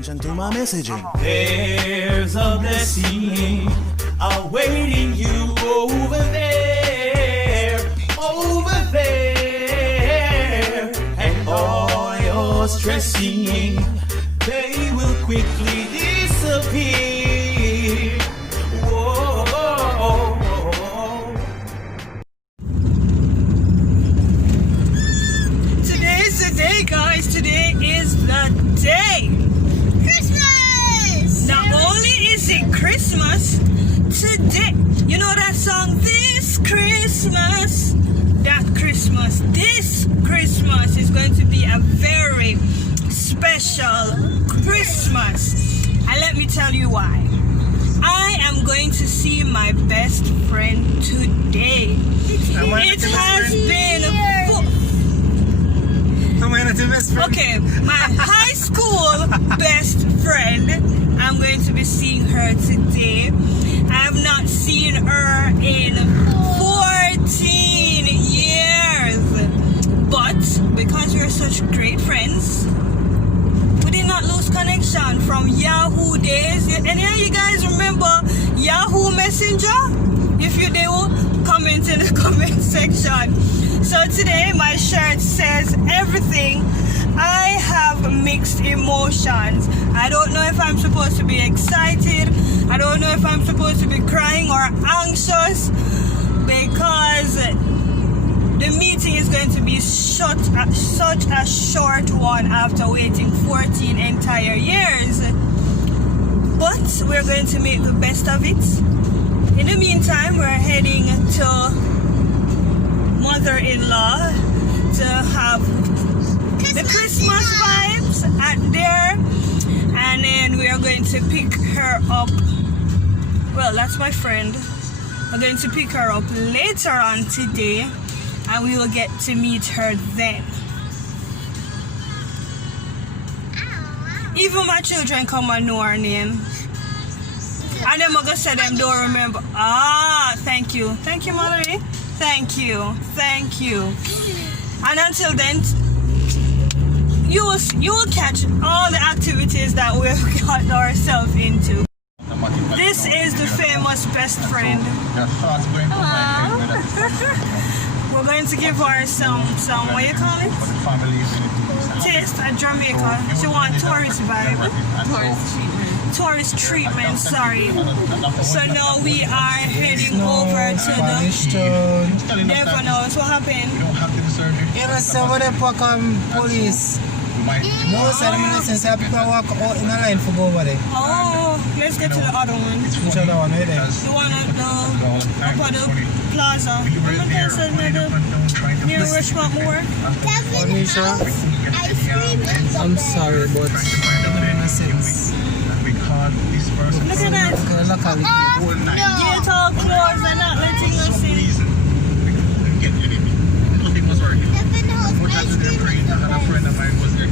attention to my messaging. There's a blessing awaiting you over there, and all your stressing, they will quickly disappear. Whoa. Today's the day, guys. Today is the day. Christmas! Not only is it Christmas, today, you know that song, This Christmas? This Christmas is going to be a very special Christmas. And let me tell you why. I am going to see my best friend today. It has been okay, my high school best friend. I'm going to be seeing her today. I have not seen her in 14 years. But because we're such great friends, we did not lose connection from Yahoo days. Any of you guys remember Yahoo Messenger? If you do, comment in the comment section. So today my shirt says everything. I have mixed emotions. I don't know if I'm supposed to be excited. I don't know if I'm supposed to be crying or anxious, because the meeting is going to be such a short one after waiting 14 entire years. But we're going to make the best of it. In the meantime, we're heading to mother-in-law to have the Christmas vibes at there, and then we are going to pick her up. Well, that's my friend. We're going to pick her up later on today, and we will get to meet her then. Even my children come and know her name, and them are gonna say them don't remember. Thank you, Mallory. Thank you. And until then, you will catch all the activities that we've got ourselves into. This is the famous best friend. We're going to give her some what you call it? Taste at Jamaica. She wants tourist vibe. Tourist treatment, sorry. So now we are heading over to the never knows what happened. You know, some of them police. Most of them since people walk out in a line for go over there. Oh, let's get to the other one. Which other one, right there? The one at the up at the plaza. Remember there's another near restaurant more? Anisha, I'm sorry, but in a sense. Look at that. Get all closed and not letting us in.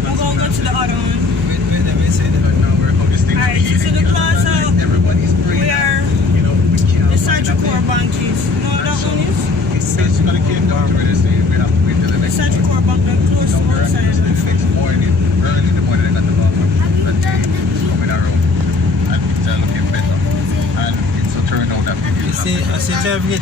I'm going to go to the other one. Alright, so to the plaza, we are the Sagicor Bankies. You know what that one is? The Sagicor Bank, they're close outside. You see, I see driving it.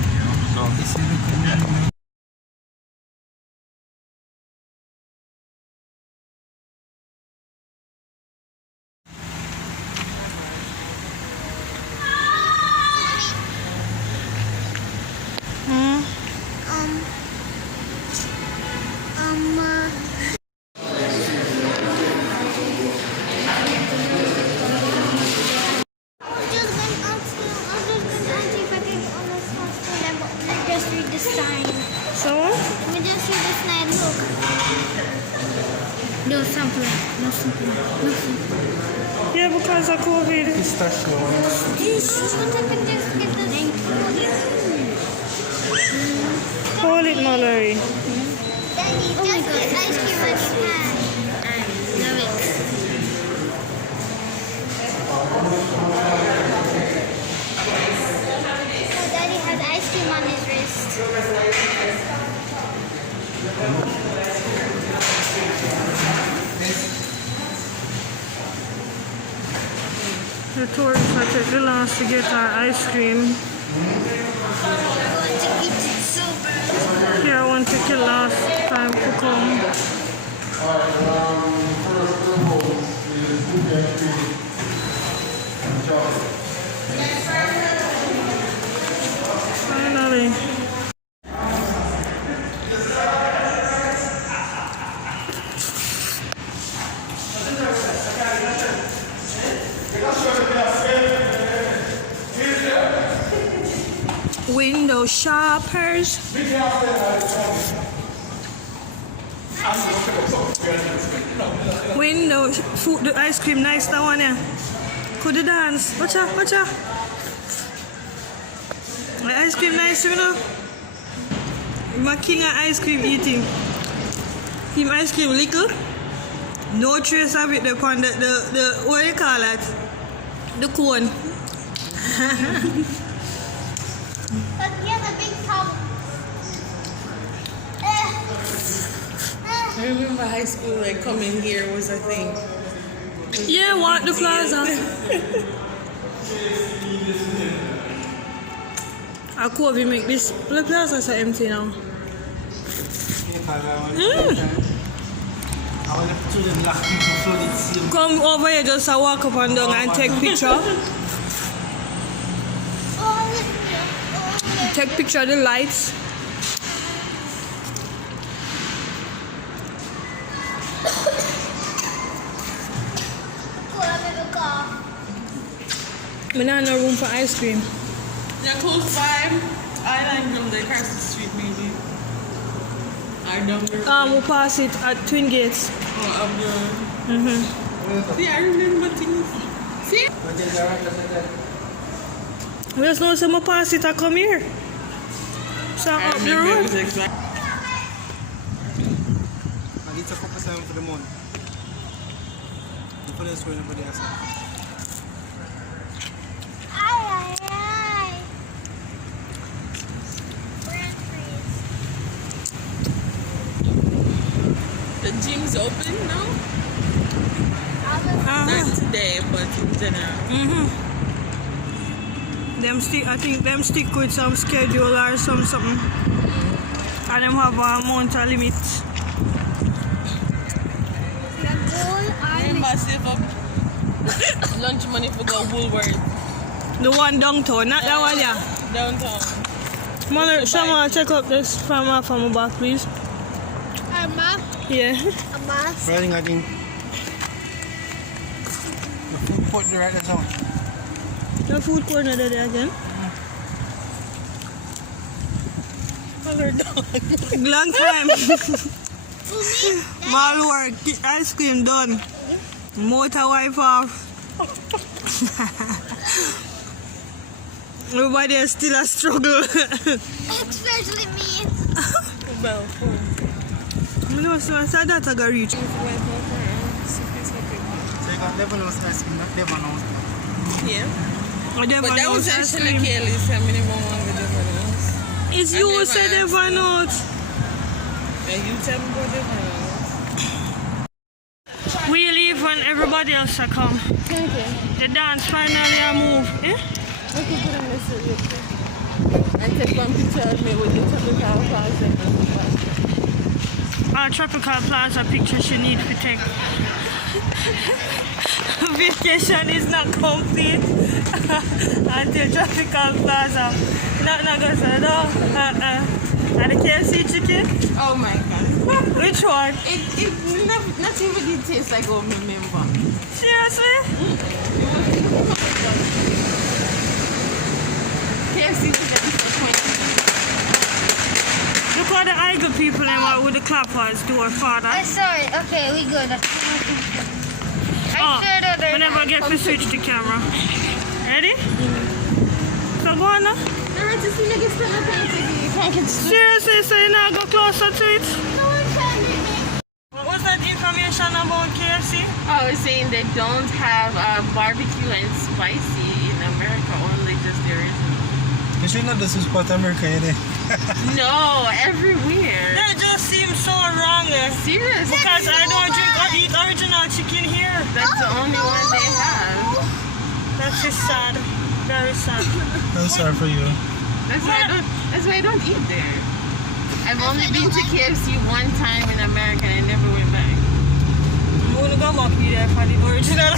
No sample. Yeah, because of COVID. Pistachio. Hold it, Mallory. Oh my god, ice cream on your hand. I love it. So Daddy has ice cream on his wrist. The tourists are taking the last to get our ice cream. I'm going to eat it super. Here I want to take the last time to come. Finally. Window shoppers. Window food, the ice cream nice that one yeah. Could you dance? Watcha, watcha. The ice cream nice, you know. My king of ice cream eating. Him ice cream little. No trace of it upon the what do you call it? The cone. But yeah, the big top. I remember high school, like coming here was a thing. Yeah, walk the plaza. I could have make this the plaza so empty now. Come over here just walk up and down and take picture. Take picture of the lights. We don't have no room for ice cream. Yeah, close by Island from the across the street maybe. Or down the We'll pass it at Twin Gates. up the See, I remember things. See? We just know some pass it and come here. So I up the remember it road. was exact. And it's a couple time for the month. Before that's where nobody else. The gym's open now? Not today, but in general. I think them stick with some schedule or something. And them have a amount of limit. Remember, save up lunch money for go Woolworth. The one downtown, not that one, yeah. Downtown. Mother, someone check up this from my back, please. Mom? Yeah. Riding again. The food court right there now. The food corner there again. Long time. Mal work, ice cream done. Motor wipe off. Everybody is still a struggle. Especially me. Well, No, so I said that I got reach. So you got Lebanon's ice cream, not Lebanon's. yeah. I never But that know was ice actually cream. Kelly's minimum one with Lebanon's. It's you who said never know. And you tell me about Lebanon's. We leave when everybody else are come. The dance finally a move. Eh? Okay, put on this real quick. And take one picture of me with the tropical plaza. Our tropical plaza picture she need to take. Vacation is not complete until tropical plaza. Not gonna say no. And the KFC chicken? Oh my god. Which one? It not even tastes like what I remember. Seriously? KFC is a disappointment. Look what the Iger people them with the clappers do our father. I saw it. Okay, we good. Oh, we never get to switch the camera. Ready? So go on now. Seriously, so you now go closer to it? What was that information about KFC? I was saying they don't have barbecue and spicy in America, only just the original. You should not just support America, you know. No, everywhere. That just seems so wrong. Seriously. Because I don't drink or eat original chicken here. That's the only one they have. That is sad. Very sad. I'm sorry for you. That's why I don't eat there. I've only been to KFC one time in America and I never went back. I'm gonna go back there for the original.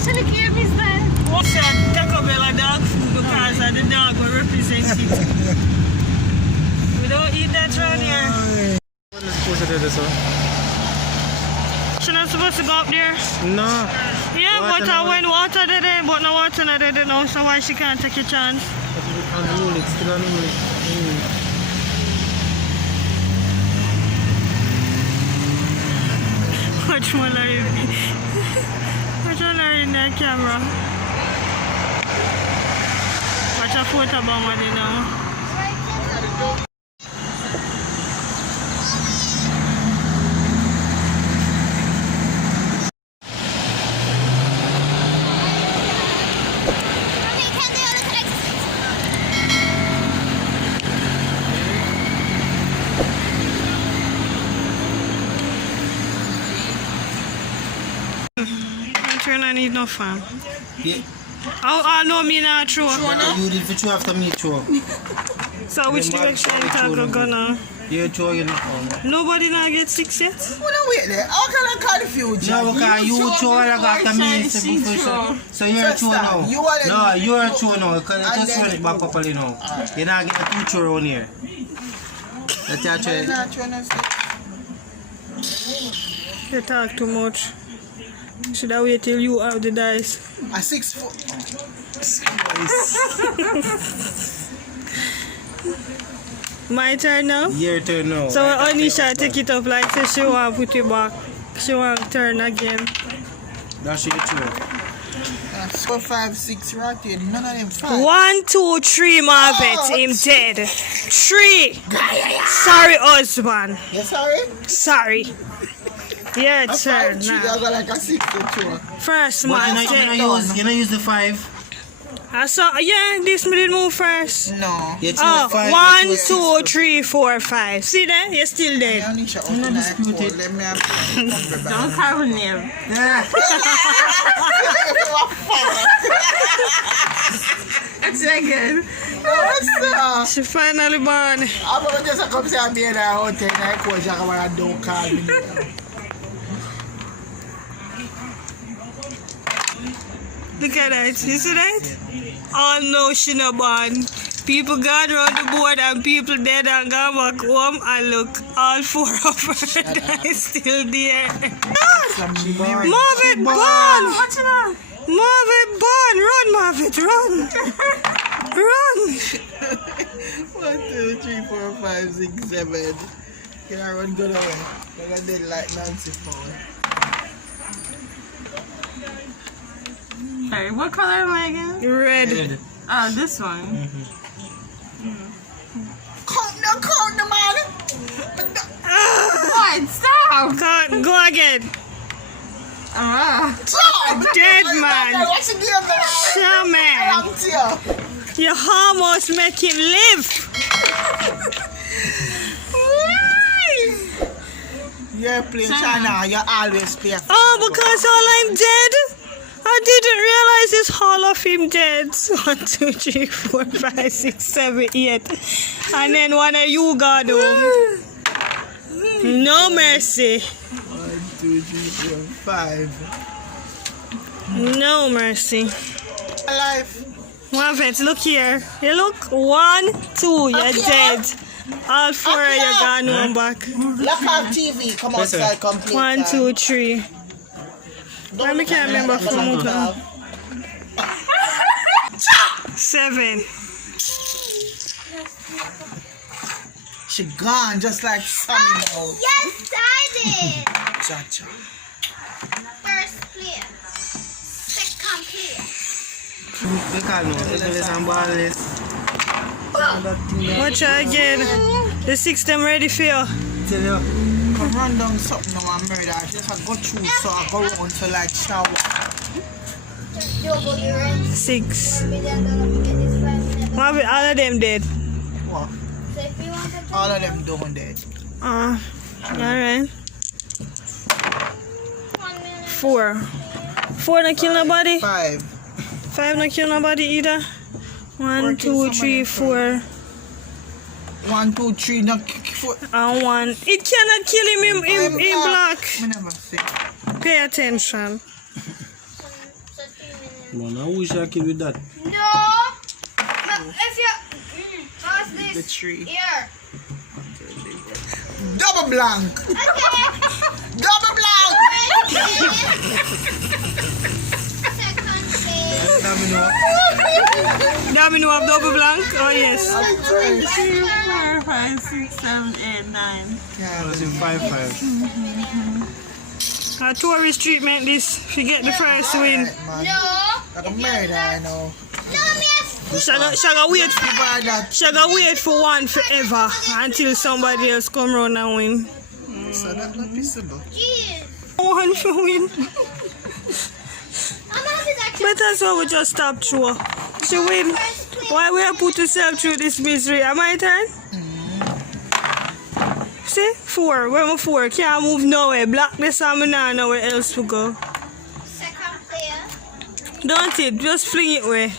Should the KFC stand? What's that? Taco Bell a dog food because the dog will represent it. We don't eat that around here. What is supposed to do this one? She's not supposed to go up there. No. Yeah, Water but no. when water there, but no water not there now, so why she can't take a chance? On the rule, it's still on the rule. Watch one Larry. Watch one Larry in that camera. Watch a photo bomb on it now. I need no fan. Yeah. I know me not true. You did for two after me, true. So which direction you talk gonna? You're throwing it. Nobody not get 6 yet? Well, wait there. How can I confuse you? No, because you throw like after me. So you're true now. No, you're true now. Because just run it back properly now. You're not getting too true around here. That's your trade. You talk too much. Should I wait till you have the dice? A 6 foot. My turn now? Your turn now. So Anisha take it up like say she want put it back. She want turn again. That's your true. 4, 5, 6 right there. None of them 5. 1, 2, 3 Marvet, him dead. 3. Sorry husband. You sorry? Sorry. Yeah, A turn 5, 3, I now. got like a 6 to 2. First But man. you use the 5. I saw, yeah, this me did move first. No. You choose Oh, 5. 1, 2, 3, 4, 5. See that? You're still dead. Anisha, open that hole. Let me have Don't call her name. That's not good. She finally born. I'm going to just come say I'm here now. Hotel. I call you. I don't call me. Look at that. You see that? Oh no, she not born. People gone around the board and people dead and gone back home and look, all 4 of her is still there. Marvin, born! What's wrong? Marvin, born! Run, Marvin, run! Run! 1, 2, 3, 4, 5, 6, 7. Can I run good away? I did like Nancy phone. Sorry, what color am I again? Red. Oh, this one. Count the man. What? Stop! Go again. Dead man. What's the deal, man? Shaman. You almost make him live. You're playing China. You always play. Oh, because all I'm dead? I didn't realize it's all of him dead. 1, 2, 3, 4, 5, 6, 7, 8. And then one of you got home. No mercy. 1, 2, 3, 4, 5. No mercy. Alive. Marvet, look here. You look. 1, 2, you're dead. All 4 you're gone home back. Lock off TV. Come outside. Come play. 1, 2, 3. I can't remember from what. 7. She gone just like Sammy now. Yes, I did. Cha-cha. First player. Second player. You can't know. It's on ball. Watch her again. The 6 them ready for you. Tell you. Come run down something now and murder. She just go through so I go around to like shower. Yo, go get ready. 6. $1 million to get this 5 minutes. Marvet, all of them dead. What? So if you want to All of them doing that. Alright. 1 million. 4. 4 not kill nobody? 5. 5 not kill nobody either? 1, 2, 3, 4. 1, 2, 3, no, 4. And 1. It cannot kill him in black. Me never see. Pay attention. Man, I wish I could with that. No. If you pass this The tree. here. Double blank. Okay. Double blank. Second phase. Now we know of double blank? Oh yes. 3, 4, 5, 6, 7, 8, 9. I was in 5-5. A tourist treatment this. If you get the first win. Man. No. Like a murder, I know. No, me. Shagga wait for one forever until somebody else come round and win. So that's not possible. Jeez. One for win. I'm happy that you But that's why we just stop through. She win. Why we have put yourself through this misery? Am I turn? See? 4. Where am I 4? Can't move nowhere. Block this and me now know where else to go. second player. Don't it? Just fling it away.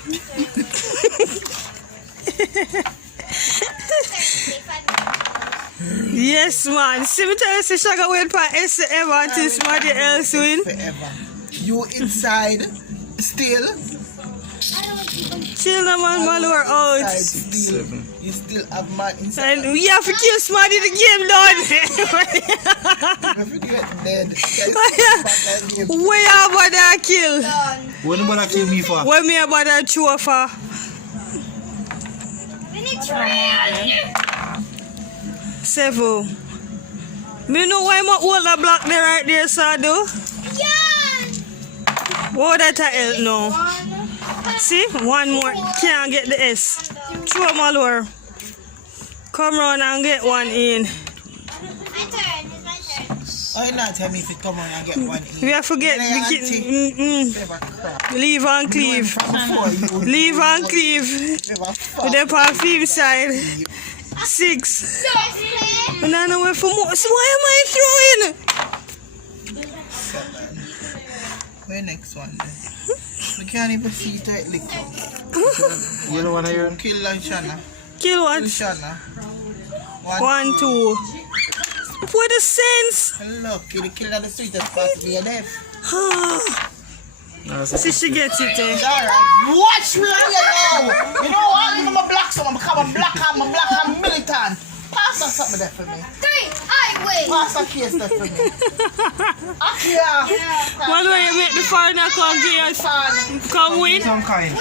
Yes, man. See me tell you, say Shagga wait for S ever until somebody else win. Forever. You inside still. Chill the man, Malor out. Inside still. You still have man inside. And we have to kill somebody the game done. If you get dead, Where you about that kill? What you gonna kill me for? Where me about that chew for? We need 3. 7. Me know why my hold the block there right there, so do. Yeah. What that I help now? See? One more. Can't get the S. Throw Malor. Come round and get one in. My turn. It's my turn. Oh, you not tell me if you come on and get one in. We have to get Never crap. leave and cleave. From before you Leave and cleave. never fuck. With the perfume side. 6. Seriously? I don't know where for more. So why am I throwing? Where next one then? We can't even see it right lick up. You don't wanna hear? Kill Shana. Kill Kill what? Shana. 1, 2. What a sense. Look, you kill the sweetest part of your life. See, she gets it there. Alright, watch me now. You know what? I'm a black, so I'm a black and militant. Pass that something there for me. 3. I win. Pass that case there for me. Yeah. What do you make the foreigner come here? Come win? Some kind.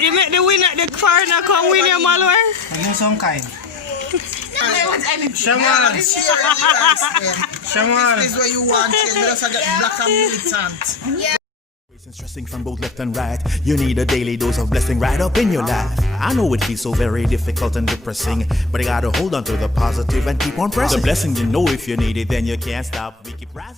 You make the winner, the foreigner come win your Malware? I give some kind. Shaman. Shaman. This is what you want. We just get black and militant. Stressing from both left and right. You need a daily dose of blessing right up in your life. I know it feels so very difficult and depressing, but you gotta hold on to the positive and keep on pressing. The blessing, you know, if you need it, then you can't stop. We keep rising.